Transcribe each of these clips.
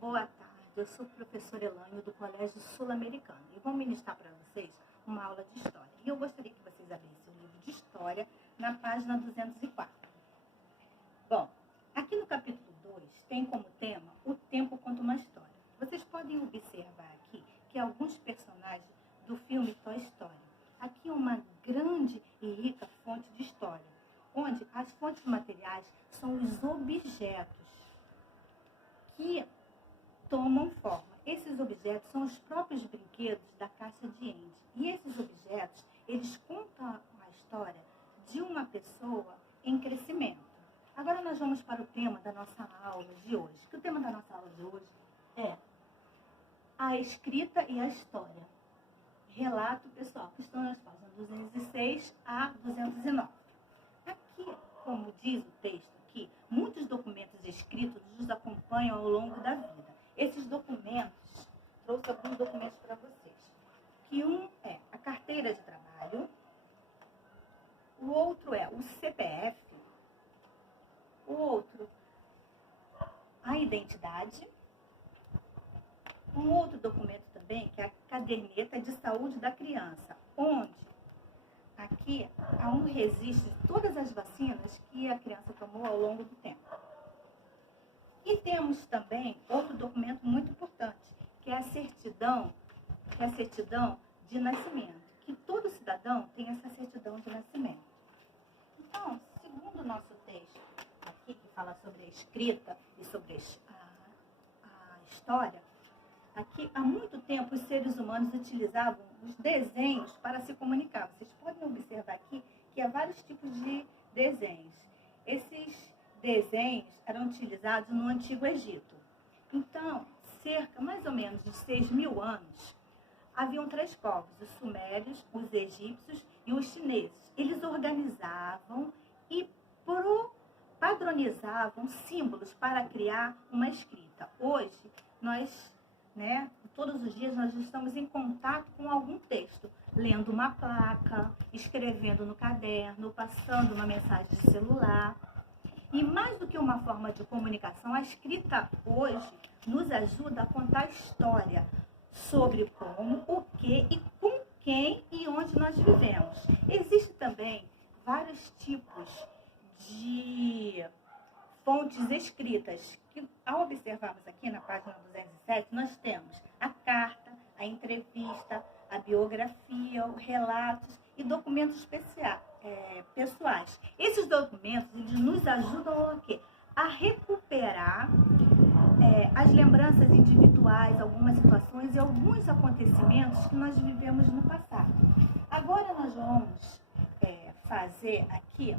Boa tarde, eu sou a professora Elaine do Colégio Sul-Americano e vou ministrar para vocês uma aula de História. E eu gostaria que vocês abrissem o livro de História na página 204. Bom, aqui no capítulo 2 tem como tema o tempo conta uma história. Vocês podem observar aqui que alguns personagens do filme Toy Story. Aqui é uma grande e rica fonte de história, onde as fontes materiais são os objetos que tomam forma. Esses objetos são os próprios brinquedos da caixa de Andy. E esses objetos, eles contam a história de uma pessoa em crescimento. Agora nós vamos para o tema da nossa aula de hoje. Que o tema da nossa aula de hoje é a escrita e a história. Relato pessoal, que estão nas páginas 206 a 209. Aqui, como diz o texto aqui, muitos documentos escritos nos acompanham ao longo da vida. Esses documentos, trouxe alguns documentos para vocês. Que um é a carteira de trabalho, o outro é o CPF, o outro a identidade, um outro documento também que é a caderneta de saúde da criança, onde aqui há um registro de todas as vacinas que a criança tomou ao longo do tempo. E temos também outro documento muito importante, que é a certidão de nascimento, que todo cidadão tem essa certidão de nascimento. Então, segundo o nosso texto aqui, que fala sobre a escrita e sobre a história, aqui há muito tempo os seres humanos utilizavam os desenhos para se comunicar. Vocês podem observar aqui que há vários tipos de desenhos. Esses desenhos eram utilizados no Antigo Egito. Então, cerca mais ou menos de 6.000 anos, haviam 3 povos, os sumérios, os egípcios e os chineses. Eles organizavam e padronizavam símbolos para criar uma escrita. Hoje, nós, todos os dias nós estamos em contato com algum texto, lendo uma placa, escrevendo no caderno, passando uma mensagem de celular. E mais do que uma forma de comunicação, a escrita hoje nos ajuda a contar história sobre como, o que e com quem e onde nós vivemos. Existem também vários tipos de fontes escritas, que ao observarmos aqui na página 207, nós temos a carta, a entrevista, a biografia, os relatos e documentos pessoais. Esses documentos eles nos ajudam a quê? A recuperar as lembranças individuais, algumas situações e alguns acontecimentos que nós vivemos no passado. Agora nós vamos fazer aqui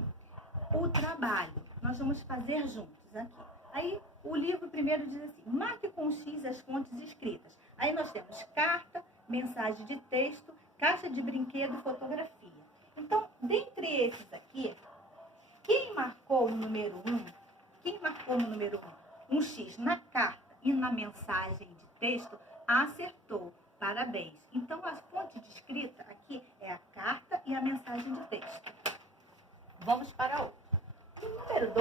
o trabalho. Nós vamos fazer juntos aqui. Aí o livro primeiro diz assim, marque com X as fontes escritas. Aí nós temos carta, mensagem de texto, caixa de brinquedo e fotografia. Então, dentre esses aqui, quem marcou no número 1, um X na carta e na mensagem de texto, acertou. Parabéns. Então, a fonte de escrita aqui é a carta e a mensagem de texto. Vamos para outro. No número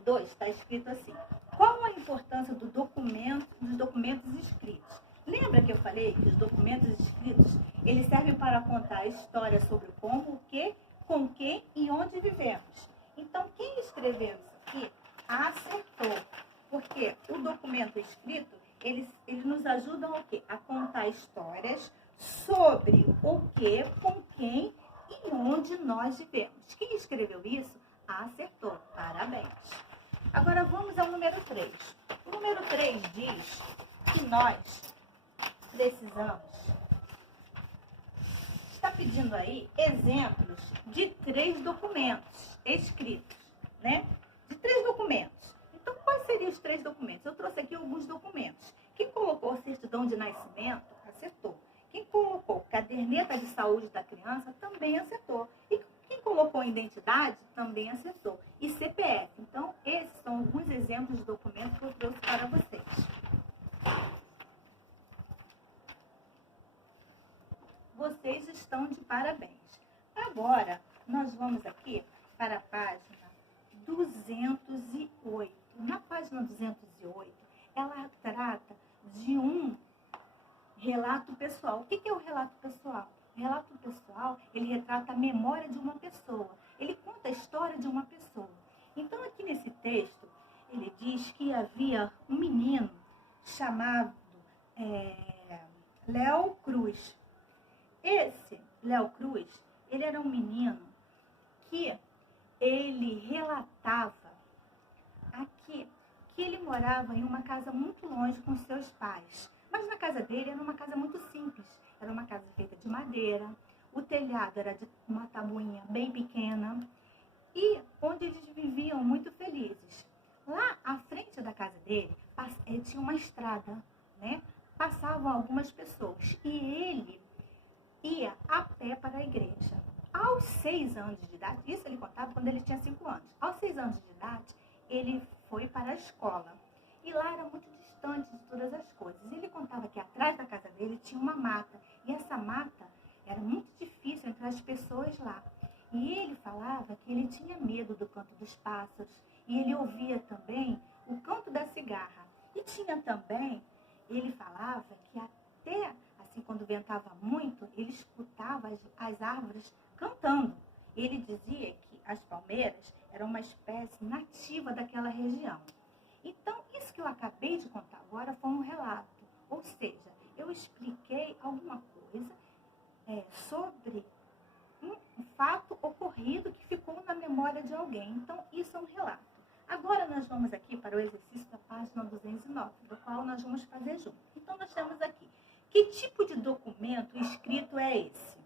2 está escrito assim, qual a importância dos documentos escritos? Lembra que eu falei que os documentos escritos, eles servem para contar a história sobre como, o que, com quem e onde vivemos. Então, quem escreveu isso aqui acertou, porque o documento escrito, eles nos ajudam a quê? A contar histórias sobre o que, com quem e onde nós vivemos. Quem escreveu isso acertou. Parabéns. Agora vamos ao número 3. O número 3 diz que nós precisamos, está pedindo aí exemplos de 3 documentos escritos, De 3 documentos. Então, quais seriam os 3 documentos? Eu trouxe aqui alguns documentos. Quem colocou certidão de nascimento, acertou. Quem colocou caderneta de saúde da criança, também acertou. E quem colocou identidade, também acertou. E CPF. Então, esses são alguns exemplos de documentos que eu trouxe para vocês. Vocês estão de parabéns. Agora, nós vamos aqui para a página 208. Na página 208, ela relato pessoal. O que é o relato pessoal? O relato pessoal, ele retrata a memória de uma pessoa. Ele conta a história de uma pessoa. Então, aqui nesse texto, ele diz que havia um menino chamado Léo Cruz. Esse Léo Cruz, ele era um menino que ele relatava aqui que ele morava em uma casa muito longe com seus pais. Mas na casa dele era uma casa muito simples. Era uma casa feita de madeira, o telhado era de uma tabuinha bem pequena e onde eles viviam muito felizes. Lá à frente da casa dele tinha uma estrada, né? Passavam algumas pessoas e ele ia a pé para a igreja. Aos 6 anos de idade, isso ele contava quando ele tinha 5 anos. Aos 6 anos de idade, ele foi para a escola. E lá era muito distante de todas as coisas. Ele contava que atrás da casa dele tinha uma mata. E essa mata era muito difícil entre as pessoas lá. E ele falava que ele tinha medo do canto dos pássaros. E ele ouvia também o canto da cigarra. E tinha também, ele falava que até assim, quando ventava muito, ele escutava as árvores cantando. Ele dizia que as palmeiras eram uma espécie nativa daquela região. Então, isso que eu acabei de contar agora foi um relato. Ou seja, eu expliquei alguma coisa sobre um fato ocorrido que ficou na memória de alguém. Então, isso é um relato. Agora, nós vamos aqui para o exercício da página 209, do qual nós vamos fazer junto. Então, nós temos aqui. Que tipo de documento escrito é esse?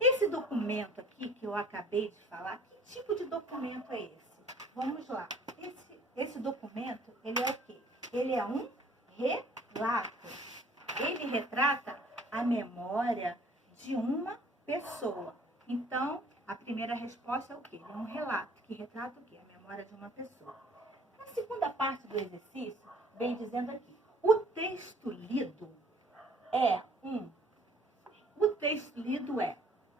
Esse documento aqui que eu acabei de falar, que tipo de documento é esse? Vamos lá. Esse documento, ele é o quê? Ele é um relato. Ele retrata a memória de uma pessoa. Então, a primeira resposta é o quê? Ele é um relato que retrata o quê? A memória de uma pessoa. Na segunda parte do exercício, vem dizendo aqui, o texto lido é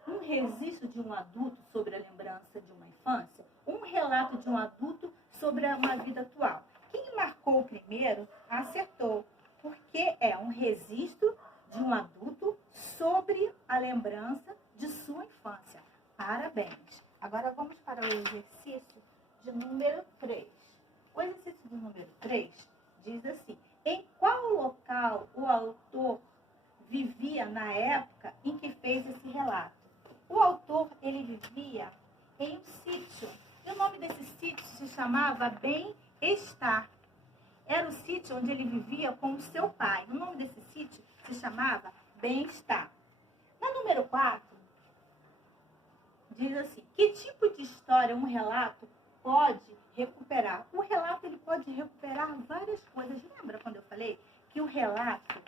um registro de um adulto sobre a lembrança de uma infância, um relato de um adulto sobre uma vida atual. Quem marcou primeiro acertou, porque é um registro de um adulto sobre a lembrança de sua infância. Parabéns! Agora vamos para o exercício de número 3. O exercício de número 3 diz assim, em qual local o autor vivia na época em que fez esse relato? O autor, ele vivia em um sítio. E o nome desse sítio se chamava Bem-Estar. Era o sítio onde ele vivia com o seu pai. O nome desse sítio se chamava Bem-Estar. Na número 4, diz assim, que tipo de história um relato pode recuperar? O relato, ele pode recuperar várias coisas. Lembra quando eu falei que o relato,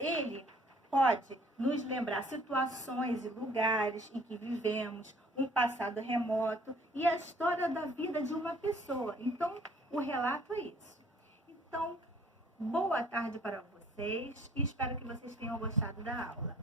ele pode nos lembrar situações e lugares em que vivemos, um passado remoto e a história da vida de uma pessoa. Então, o relato é isso. Então, boa tarde para vocês e espero que vocês tenham gostado da aula.